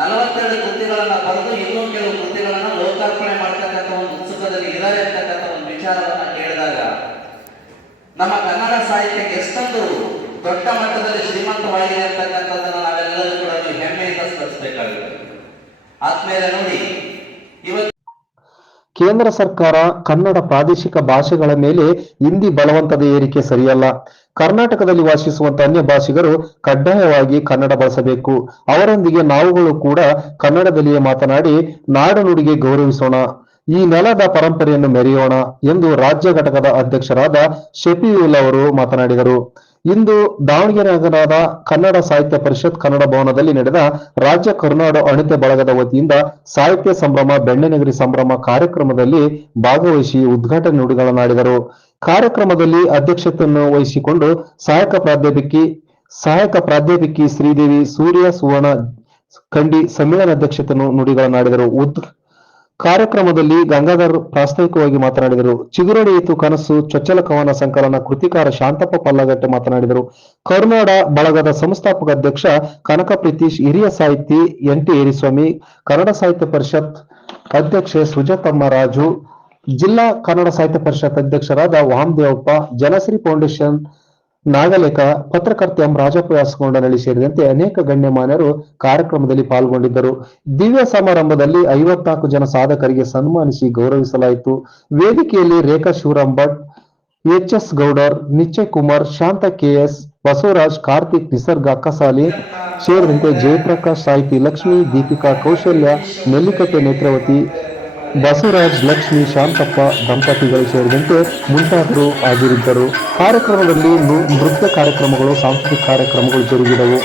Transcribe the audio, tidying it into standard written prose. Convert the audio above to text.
42 ಕೃತಿಗಳನ್ನ ಬರೆದು ಇನ್ನೂ ಕೆಲವು ಕೃತಿಗಳನ್ನ ಲೋಕಾರ್ಪಣೆ ಮಾಡ್ತಕ್ಕಂಥ ಒಂದು ಉತ್ಸುಕದಲ್ಲಿ ಇದ್ದಾರೆ ಅಂತಕ್ಕಂಥ ಒಂದು ವಿಚಾರವನ್ನ ಕೇಳಿದಾಗ ನಮ್ಮ ಕನ್ನಡ ಸಾಹಿತ್ಯಕ್ಕೆ ಎಷ್ಟೊಂದು ದೊಡ್ಡ ಮಟ್ಟದಲ್ಲಿ ಶ್ರೀಮಂತವಾಗಿದೆ ಅಂತಕ್ಕಂಥದ್ದನ್ನು ನಾವೆಲ್ಲರೂ ಕೂಡ ಹೆಮ್ಮೆಯಿಂದ ಸ್ಮರಿಸಬೇಕಾಗಿದೆ. ಆದ್ಮೇಲೆ ನೋಡಿ, ಇವತ್ತು ಕೇಂದ್ರ ಸರ್ಕಾರ ಕನ್ನಡ ಪ್ರಾದೇಶಿಕ ಭಾಷೆಗಳ ಮೇಲೆ ಹಿಂದಿ ಬಲವಂತದ ಏರಿಕೆ ಸರಿಯಲ್ಲ. ಕರ್ನಾಟಕದಲ್ಲಿ ವಾಸಿಸುವಂತ ಅನ್ಯ ಭಾಷಿಗರು ಕಡ್ಡಾಯವಾಗಿ ಕನ್ನಡ ಬಳಸಬೇಕು. ಅವರೊಂದಿಗೆ ನಾವುಗಳು ಕೂಡ ಕನ್ನಡದಲ್ಲಿಯೇ ಮಾತನಾಡಿ ನಾಡು ನುಡಿಗೆ ಗೌರವಿಸೋಣ, ಈ ನೆಲದ ಪರಂಪರೆಯನ್ನು ಮೆರೆಯೋಣ ಎಂದು ರಾಜ್ಯ ಘಟಕದ ಅಧ್ಯಕ್ಷರಾದ ಶಫೀವುಲ್ಲಾ ಅವರು ಮಾತನಾಡಿದರು. ಇಂದು ದಾವಣಗೆರೆ ನಗರದ ಕನ್ನಡ ಸಾಹಿತ್ಯ ಪರಿಷತ್ ಕನ್ನಡ ಭವನದಲ್ಲಿ ನಡೆದ ರಾಜ್ಯ ಕರುನಾಡು ಅಣಿತೆ ಬಳಗದ ವತಿಯಿಂದ ಸಾಹಿತ್ಯ ಸಂಭ್ರಮ ಬೆಣ್ಣೆನಗರಿ ಸಂಭ್ರಮ ಕಾರ್ಯಕ್ರಮದಲ್ಲಿ ಭಾಗವಹಿಸಿ ಉದ್ಘಾಟನೆ ನುಡಿಗಳನ್ನಾಡಿದರು. ಕಾರ್ಯಕ್ರಮದಲ್ಲಿ ಅಧ್ಯಕ್ಷತೆಯನ್ನು ವಹಿಸಿಕೊಂಡು ಸಹಾಯಕ ಪ್ರಾಧ್ಯಾಪಕಿ ಶ್ರೀದೇವಿ ಸೂರ್ಯ ಸುವರ್ಣ ಕಂಡಿ ಸಮ್ಮೇಳನಾಧ್ಯಕ್ಷತೆಯನ್ನು ನುಡಿಗಳನ್ನಾಡಿದರು. ಕಾರ್ಯಕ್ರಮದಲ್ಲಿ ಗಂಗಾಧರ್ ಪ್ರಾಸ್ತಾವಿಕವಾಗಿ ಮಾತನಾಡಿದರು. ಚಿಗುರೊಡೆಯಿತು ಕನಸು ಚೊಚ್ಚಲ ಕವನ ಸಂಕಲನ ಕೃತಿಕಾರ ಶಾಂತಪ್ಪ ಪಲ್ಲಗಟ್ಟೆ ಮಾತನಾಡಿದರು. ಕರುನಾಡ ಬಳಗದ ಸಂಸ್ಥಾಪಕ ಅಧ್ಯಕ್ಷ ಕನಕ ಪ್ರೀತೀಶ್, ಹಿರಿಯ ಸಾಹಿತಿ ಎನ್.ಟಿ. ಏರಿಸ್ವಾಮಿ, ಕನ್ನಡ ಸಾಹಿತ್ಯ ಪರಿಷತ್ ಅಧ್ಯಕ್ಷೆ ಸುಜಾತಮ್ಮ ರಾಜು, ಜಿಲ್ಲಾ ಕನ್ನಡ ಸಾಹಿತ್ಯ ಪರಿಷತ್ ಅಧ್ಯಕ್ಷರಾದ ವಾಮದೇವಪ್ಪ, ಜನಶ್ರೀ ಫೌಂಡೇಶನ್ ನಾಗಲೇಖ, ಪತ್ರಕರ್ತೆ ಎಂ ರಾಜಪ್ಪ ಯಾಸಗೊಂಡನಹಳ್ಳಿ ಸೇರಿದಂತೆ ಅನೇಕ ಗಣ್ಯಮಾನ್ಯರು ಕಾರ್ಯಕ್ರಮದಲ್ಲಿ ಪಾಲ್ಗೊಂಡಿದ್ದರು. ದಿವ್ಯ ಸಮಾರಂಭದಲ್ಲಿ 54 ಜನ ಸಾಧಕರಿಗೆ ಸನ್ಮಾನಿಸಿ ಗೌರವಿಸಲಾಯಿತು. ವೇದಿಕೆಯಲ್ಲಿ ರೇಖಾ ಶಿವರಾಮ್ ಭಟ್, ಎಚ್.ಎಸ್. ಗೌಡರ್, ನಿಶ್ಚಯ್ ಕುಮಾರ್, ಶಾಂತ ಕೆ.ಎಸ್., ಬಸವರಾಜ್, ಕಾರ್ತಿಕ್, ನಿಸರ್ಗ ಅಕ್ಕಸಾಲಿ ಸೇರಿದಂತೆ ಜಯಪ್ರಕಾಶ್, ಸಾಹಿತಿ ಲಕ್ಷ್ಮಿ, ದೀಪಿಕಾ, ಕೌಶಲ್ಯ, ನೆಲ್ಲಿಕಟ್ಟೆ ನೇತ್ರಾವತಿ, ಬಸವರಾಜ್, ಲಕ್ಷ್ಮಿ, ಶಾಂತಪ್ಪ ದಂಪತಿಗಳು ಸೇರಿದಂತೆ ಮುಂತಾದರು ಹಾಜರಿದ್ದರು. ಕಾರ್ಯಕ್ರಮದಲ್ಲಿ ನೃತ್ಯ ಕಾರ್ಯಕ್ರಮಗಳು, ಸಾಂಸ್ಕೃತಿಕ ಕಾರ್ಯಕ್ರಮಗಳು ಜರುಗಿದವು.